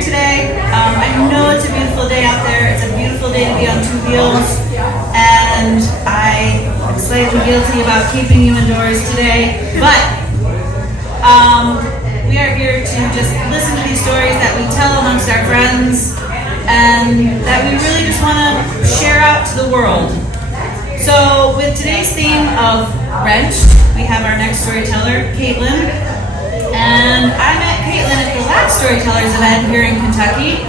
here today. I know it's a beautiful day out there. It's a beautiful day to be on two wheels. And I'm slightly guilty about keeping you indoors today. But we are here to just listen to these stories that we tell amongst our friends and that we really just want to share out to the world. So with today's theme of wrenched, we have our next storyteller, Kaitlin. And I met Kaitlin at the last Storytellers event here in Kentucky,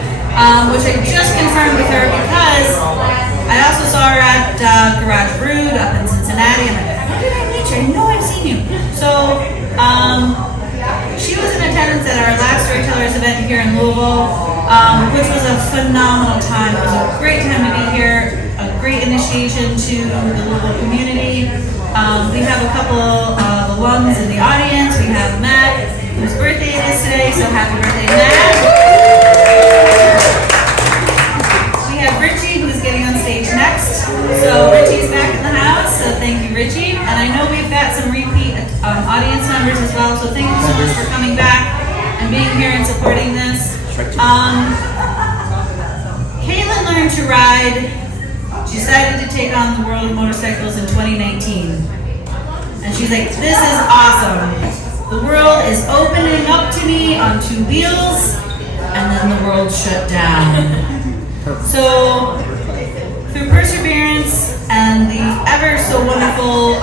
which I just confirmed with her because I also saw her at Garage Brood up in Cincinnati. I'm like, where did I meet you? I know I've seen you. So she was in attendance at our last Storytellers event here in Louisville, which was a phenomenal time. It was a great time to be here, a great initiation to the Louisville community. We have a couple of alums in the audience. We have Matt, whose birthday it is today, so happy birthday, Matt. We have Richie, who's getting on stage next. So Richie's back in the house, so thank you, Richie. And I know we've got some repeat audience members as well, so thank you so much for coming back and being here and supporting this. Kaitlin learned to ride. She decided to take on the world of motorcycles in 2019. And she's like, this is awesome. The world is opening up to me on two wheels, and then the world shut down. So, through perseverance and the ever so wonderful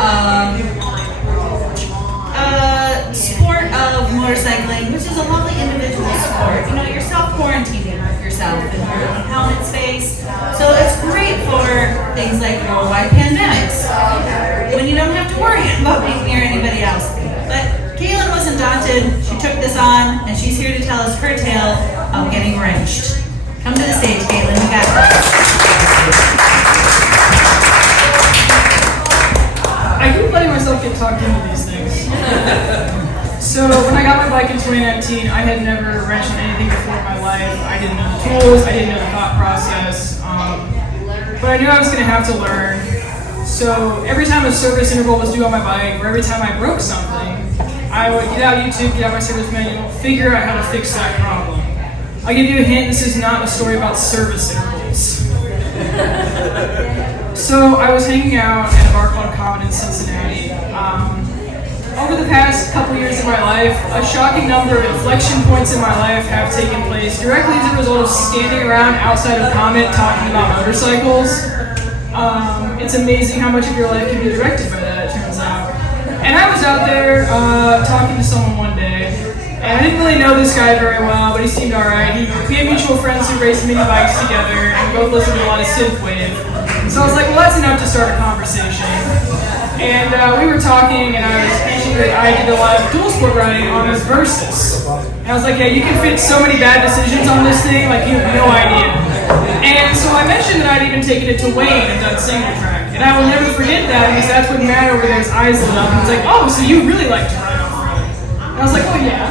sport of motorcycling, which is a lovely individual sport. You know, you're self-quarantining yourself in your own helmet space. So it's great for things like worldwide pandemics, when you don't have to worry about being near anybody else. But Kaitlin wasn't daunted. She took this on, and she's here to tell us her tale of getting wrenched. Come to the stage, Kaitlin. You got it. I keep letting myself get talked into these things. So when I got my bike in 2019, I had never wrenched on anything before in my life. I didn't know the tools, I didn't know the thought process, but I knew I was going to have to learn. So every time a service interval was due on my bike, or every time I broke something, I would get out YouTube, get out my service manual, figure out how to fix that problem. I'll give you a hint, this is not a story about service intervals. So I was hanging out at a bar called Common in Cincinnati. Over the past couple years of my life, a shocking number of inflection points in my life have taken place directly as a result of standing around outside of Common talking about motorcycles. It's amazing how much of your life can be directed by that, it turns out. And I was out there talking to someone one day, and I didn't really know this guy very well, but he seemed alright. We had mutual friends who raced mini bikes together, and we both listened to a lot of synthwave. So I was like, well, that's enough to start a conversation. And we were talking, and I was mentioning that I did a lot of dual sport riding on this Versus. And I was like, yeah, you can fit so many bad decisions on this thing, like you have no idea. And so I mentioned that I'd even taken it to Wayne and done single track. And I will never forget that, because that's when Matt over there's eyes lit up. He was like, oh, so you really like to ride off-road? And I was like, oh yeah.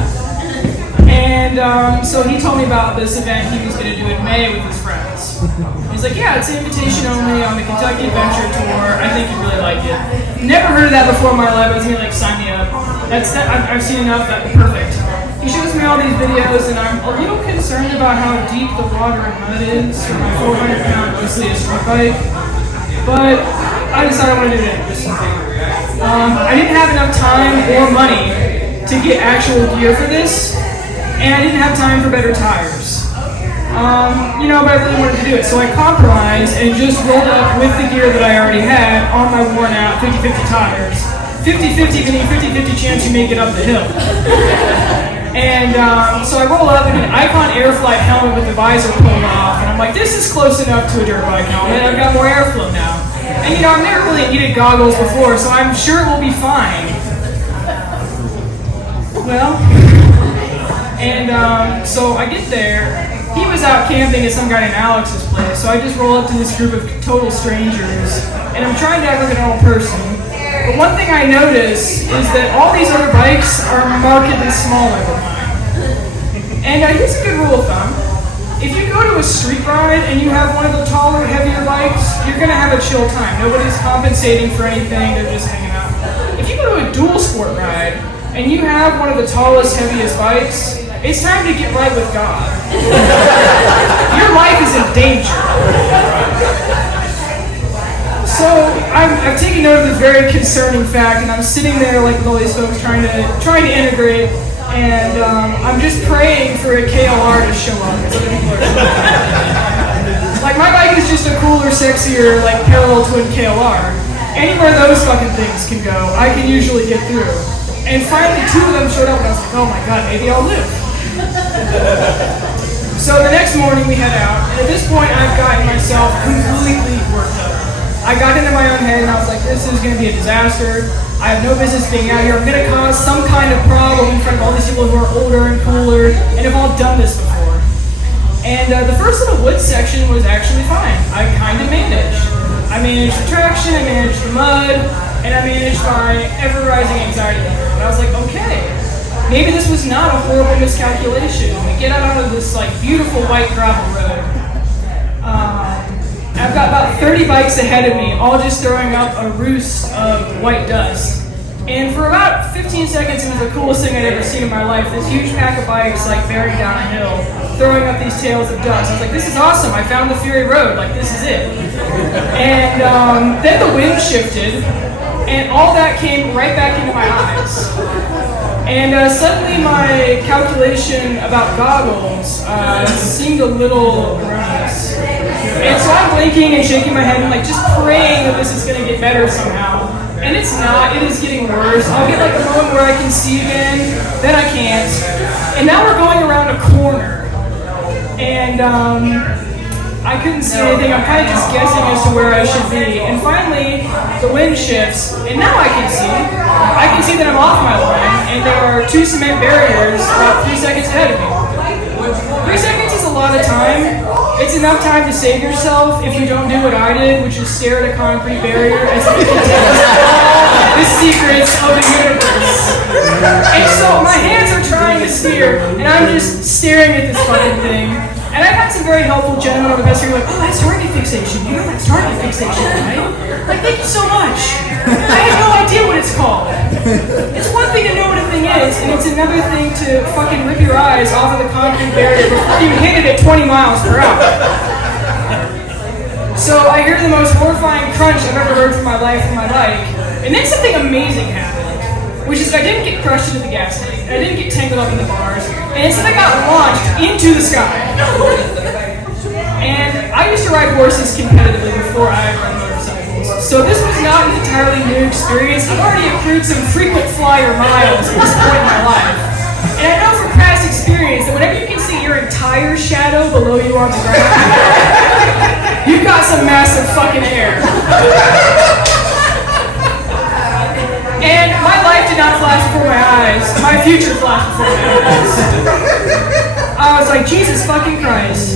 And so he told me about this event he was going to do in May with his friends. He's like, yeah, it's invitation only on the Kentucky Adventure Tour. I think you'd really like it. Never heard of that before in my life. I was going to sign me up. I've seen enough. That's perfect. He shows me all these videos, and I'm a little concerned about how deep the water and mud is for my 400-pound, mostly a street bike. But I decided I wanted to do it. I didn't have enough time or money to get actual gear for this, and I didn't have time for better tires. But I really wanted to do it, so I compromised and just rolled up with the gear that I already had on my worn out 50-50 tires. 50-50 meaning 50-50 chance you make it up the hill. And so I roll up in an Icon Airflight helmet with the visor pulled off, and I'm like, this is close enough to a dirt bike helmet. I've got more airflow now. And I've never really needed goggles before, so I'm sure it will be fine. Well, and so I get there. He was out camping at some guy named Alex's place, so I just roll up to this group of total strangers, and I'm trying to act like a normal person. But one thing I notice is that all these other bikes are markedly smaller than mine. And here's a good rule of thumb. If you go to a street ride and you have one of the taller, heavier bikes, you're going to have a chill time. Nobody's compensating for anything, they're just hanging out. If you go to a dual sport ride and you have one of the tallest, heaviest bikes, it's time to get right with God. Your life is in danger. So I've taken note of this very concerning fact, and I'm sitting there like with all these folks trying to integrate, and I'm just praying for a KLR to show up. Like my bike is just a cooler, sexier, like parallel twin KLR. Anywhere those fucking things can go, I can usually get through. And finally, 2 of them showed up, and I was like, oh my god, maybe I'll live. So the next morning we head out, and at this point I've gotten myself completely worked up. I got into my own head and I was like, this is going to be a disaster. I have no business being out here. I'm going to cause some kind of problem in front of all these people who are older and cooler and have all done this before. And the first little woods section was actually fine. I kind of managed. I managed the traction, I managed the mud, and I managed my ever-rising anxiety level. And I was like, okay, maybe this was not a horrible miscalculation. We get out onto this like beautiful white gravel road. I've got about 30 bikes ahead of me, all just throwing up a roost of white dust. And for about 15 seconds, it was the coolest thing I'd ever seen in my life. This huge pack of bikes, like, bearing down a hill, throwing up these tails of dust. I was like, this is awesome. I found the Fury Road. Like, this is it. And then the wind shifted, and all that came right back into my eyes. And suddenly my calculation about goggles seemed a little erroneous. And so I'm blinking and shaking my head and like just praying that this is going to get better somehow. And it's not, it is getting worse. I'll get like a moment where I can see again, then I can't. And now we're going around a corner. And I couldn't see anything, I'm kind of just guessing as to where I should be. And finally, the wind shifts, and now I can see. I can see that I'm off my line, and there are 2 cement barriers about 3 seconds ahead of me. 3 seconds is a lot of time. It's enough time to save yourself if you don't do what I did, which is stare at a concrete barrier as if it contains all the secrets of the universe. And so my hands are trying to steer, and I'm just staring at this fucking thing. And I've had some very helpful gentlemen over the past year like, oh, that's target fixation. You know that's target fixation, right? Like, thank you so much. I had no idea what it's called. It's one thing to know what a thing is, and it's another thing to fucking rip your eyes off of the concrete barrier before you hit it at 20 miles per hour. So I hear the most horrifying crunch I've ever heard from my life in my bike, and then something amazing happened, which is I didn't get crushed into the gas tank, I didn't get tangled up in the bars, and instead I got launched into the sky. And I used to ride horses competitively before I rode motorcycles, so this was not an entirely new experience. I've already accrued some frequent flyer miles at this point in my life. And I know from past experience that whenever you can see your entire shadow below you on the ground, you've got some massive fucking air. And my life did not flash before my eyes. My future flashed before my eyes. I was like, Jesus fucking Christ.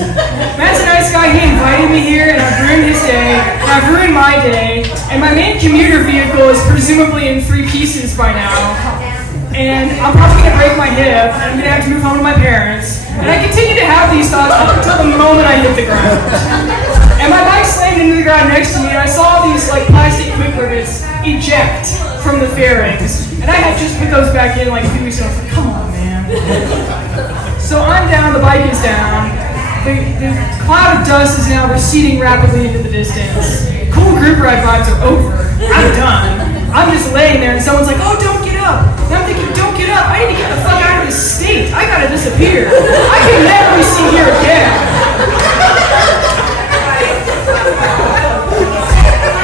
Matt's a nice guy, he invited me here, and I've ruined his day, and I've ruined my day, and my main commuter vehicle is presumably in 3 pieces by now. And I'm probably going to break my hip, and I'm going to have to move home to my parents. And I continue to have these thoughts up until the moment I hit the ground. And my bike slammed into the ground next to me, and I saw these like plastic quick rivets eject from the fairings. And I had just put those back in like a few weeks ago. I was like, come on, man. So I'm down, the bike is down. The cloud of dust is now receding rapidly into the distance. Cool group ride vibes are over. I'm done. I'm just laying there and someone's like, oh, don't get up. And I'm thinking, don't get up. I need to get the fuck out of this state. I gotta disappear. I can never be seen here again.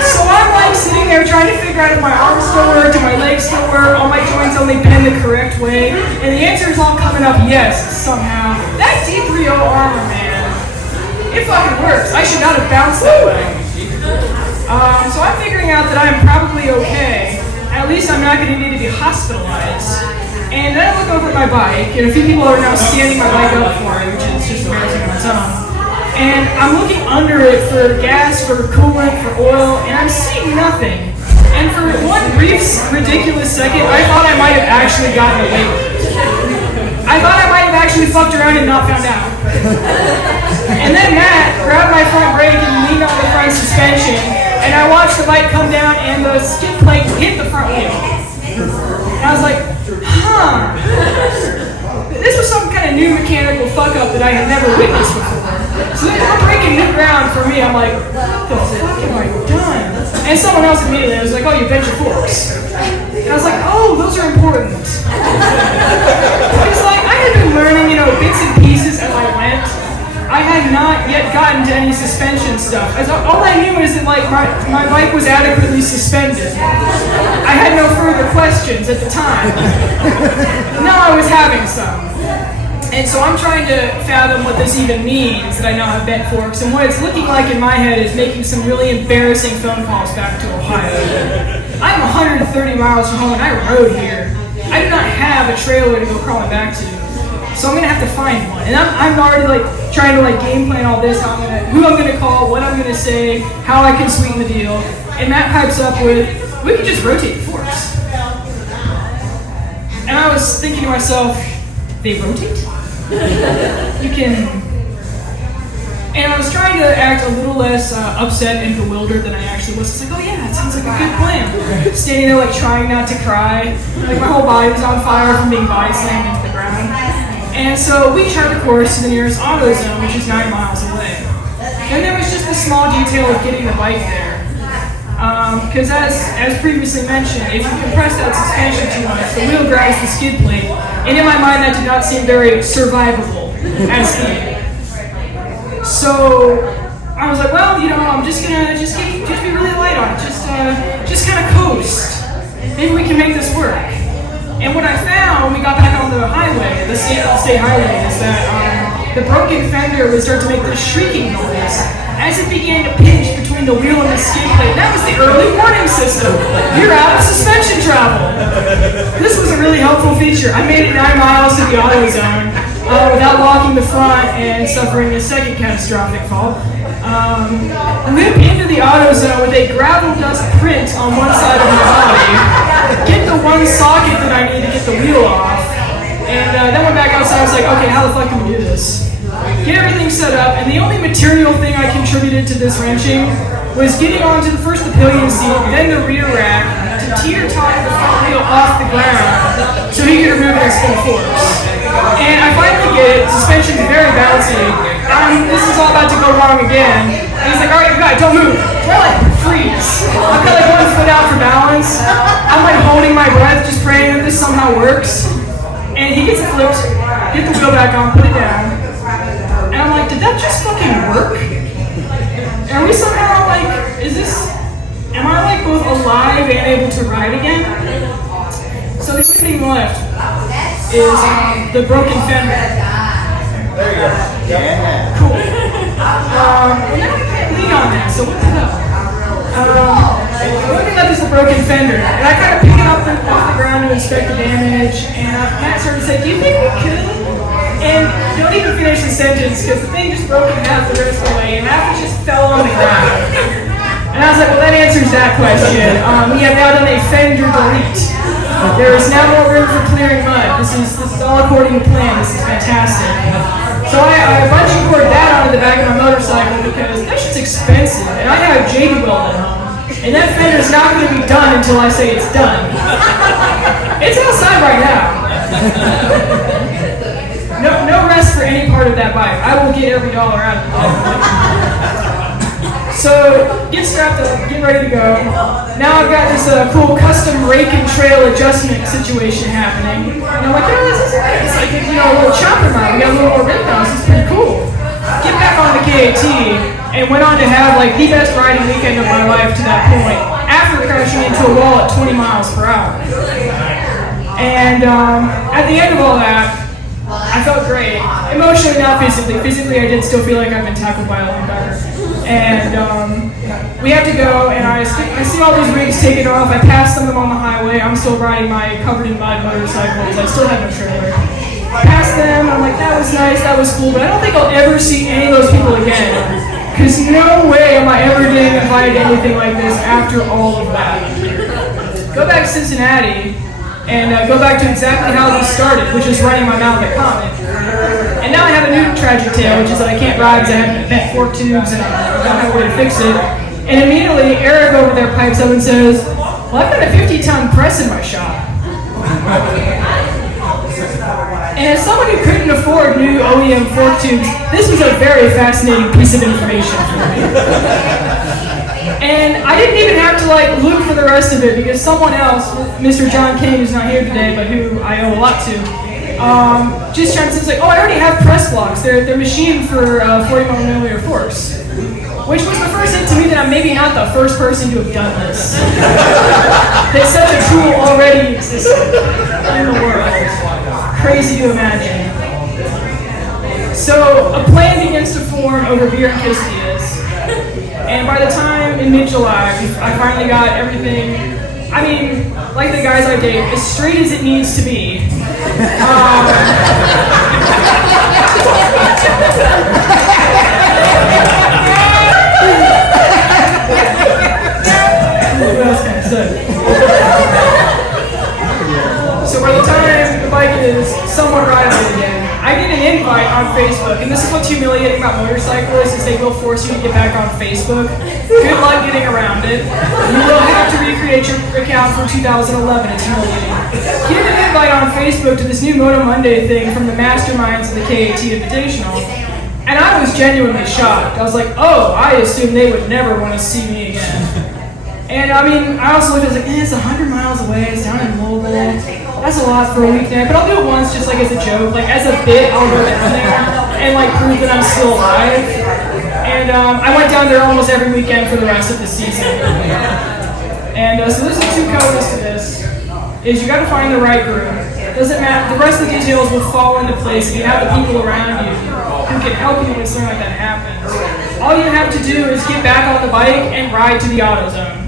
So I'm like sitting there trying to figure out if my arms still work, do my legs still work, all my joints only bend the correct way. And the answer is all coming up yes, somehow. That deep Rio armor, man. It fucking works. I should not have bounced that way. So I'm figuring out that I'm probably okay. At least I'm not going to need to be hospitalized. And then I look over at my bike, and a few people are now standing my bike up for me, which is just embarrassing on its own. And I'm looking under it for gas, for coolant, for oil, and I'm seeing nothing. And for one brief, ridiculous second, I thought I might have actually gotten away with it. I thought I might have actually fucked around and not found out. And then Matt grabbed my front brake and leaned on the front suspension, and I watched the bike come down and the skid plate hit the front wheel. And I was like, huh. this was some kind of new mechanical fuck up that I had never witnessed before. So they were breaking new ground for me. I'm like, what the fuck have I done? And someone else immediately was like, oh, you bent your forks. And I was like, oh, those are important. Because like I had been learning, bits and pieces as I went. I had not yet gotten to any suspension stuff. All I knew is that like my bike was adequately suspended. I had no further questions at the time. Now I was having some. And so I'm trying to fathom what this even means, that I now have bent forks. And what it's looking like in my head is making some really embarrassing phone calls back to Ohio. I'm 130 miles from home and I rode here. I do not have a trailer to go crawling back to. So I'm gonna have to find one. And I'm already like trying to like game plan all this, who I'm gonna call, what I'm gonna say, how I can sweeten the deal. And Matt pipes up with, we can just rotate the forks. And I was thinking to myself, they rotate? You can... And I was trying to act a little less upset and bewildered than I actually was. It's like, oh yeah, it sounds like a good plan. Standing there like trying not to cry. Like my whole body was on fire from being body slammed into the ground. And so we chart the course to the nearest auto zone, which is 9 miles away. And there was just the small detail of getting the bike there. Because as previously mentioned, if you compress that suspension too much, the wheel grabs the skid plate. And in my mind, that did not seem very survivable at speed. So I was like, well, I'm just gonna just be really light on it, just kind of coast. Maybe we can make this work. And what I found when we got back on the highway, the state highway, is that the broken fender would start to make this shrieking noise as it began to pinch between the wheel and the skid plate. That was the early warning system. You're out of suspension travel. This was a really helpful feature. I made it 9 miles to the auto zone without locking the front and suffering a second catastrophic fall. Loop into the auto zone with a gravel dust print on one side of my body. Get the one socket that I need to get the wheel off. And then went back outside. I was like, okay, how the fuck can we do this? Get everything set up, and the only material thing I contributed to this wrenching was getting onto first the pillion seat, then the rear rack, to teeter-tot the front wheel off the ground so he could remove it and spin forks. And I finally get it, suspension is very bouncy. This is all about to go wrong again. And he's like, alright, you got it, don't move. So I like freeze. I've got like 1 foot out for balance. I'm like holding my breath, just praying that this somehow works. And he gets it flipped, get the wheel back on, put it down. And I'm like, did that just fucking work? Are we somehow like, am I like both alive and able to ride again? So the only thing left is the broken fender. There you go. Yeah. Cool. Well now we can't lean on that, so what the hell? The only thing left is the broken fender. And I kind of pick it up off the ground to inspect the damage, and Matt started to say, do you think we could? And don't even finish the sentence because the thing just broke in half the rest of the way and half it just fell on the ground. And I was like, well, that answers that question. We have now done a fender delete. There is now more room for clearing mud. This is all according to plan. This is fantastic. So I bungee cord that onto the back of my motorcycle because that shit's expensive. And I have JD Weld at home. And that fender's not going to be done until I say it's done. It's outside right now. No rest for any part of that bike. I will get every dollar out of it. So, get strapped up, get ready to go. Now I've got this cool custom rake and trail adjustment situation happening. And I'm like, this is great. It's like, a little chopper mount. We got a little more rake mounts. It's pretty cool. Get back on the KAT and went on to have like the best riding weekend of my life to that point after crashing into a wall at 20 miles per hour. And at the end of all that, I felt great. Emotionally, not physically. Physically, I did still feel like I've been tackled by a linebacker. And we have to go, and I see all these rigs taken off. I pass some of them on the highway. I'm still riding my covered in mud motorcycle because I still have no trailer. I pass them, I'm like, that was nice, that was cool, but I don't think I'll ever see any of those people again. Because no way am I ever getting invited to anything like this after all of that. Go back to Cincinnati, and go back to exactly how this started, which is running my mouth at Comet. And now I have a new tragic tale, which is that I can't ride because I haven't bent fork tubes and I don't have a way to fix it. And immediately Eric over there pipes up and says, well, I've got a 50-ton press in my shop. And as someone who couldn't afford new OEM fork tubes, this was a very fascinating piece of information for me. And I didn't even have to look for the rest of it because someone else, Mr. John King, who's not here today, but who I owe a lot to, just tried to say, oh, I already have press blocks. They're machined for 40mm forks. Which was the first hint to me that I'm maybe not the first person to have done this. That such a tool already existed in the world. Crazy to imagine. So a plan begins to form over beer and quesadillas. And by the time in mid-July, I finally got everything, I mean, like the guys I date, as straight as it needs to be. What else can I say? So by the time the bike is somewhat rideable again, I get an invite on Facebook, and this is what's humiliating about motorcyclists is they will force you to get back on Facebook. Good luck getting around it. You will have to recreate your account from 2011. It's humiliating. Get an invite on Facebook to this new Moto Monday thing from the masterminds of the KAT Invitational, and I was genuinely shocked. I was like, oh, I assumed they would never want to see me again. And I mean, I also looked, I was like, it's 100 miles away, it's down in Louisville. That's a lot for a weekend, but I'll do it once just as a joke. As a bit, I'll go down there and prove that I'm still alive. And I went down there almost every weekend for the rest of the season. And so there's the two codes to this, is you gotta find the right group. Doesn't matter, the rest of the details will fall into place if you have the people around you who can help you when something like that happens. All you have to do is get back on the bike and ride to the AutoZone.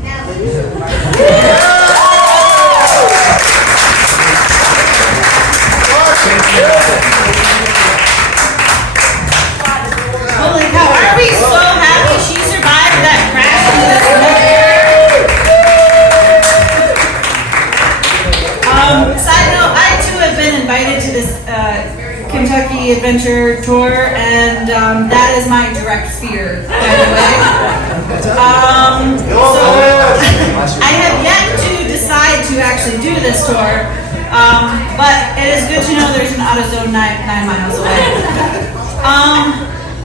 Holy cow, aren't we so happy she survived that crash into this motor? Side note, I too have been invited to this Kentucky Adventure Tour, and that is my direct fear, by the way. So I have yet to decide to actually do this tour, but it is good to know there's an AutoZone 9 miles away.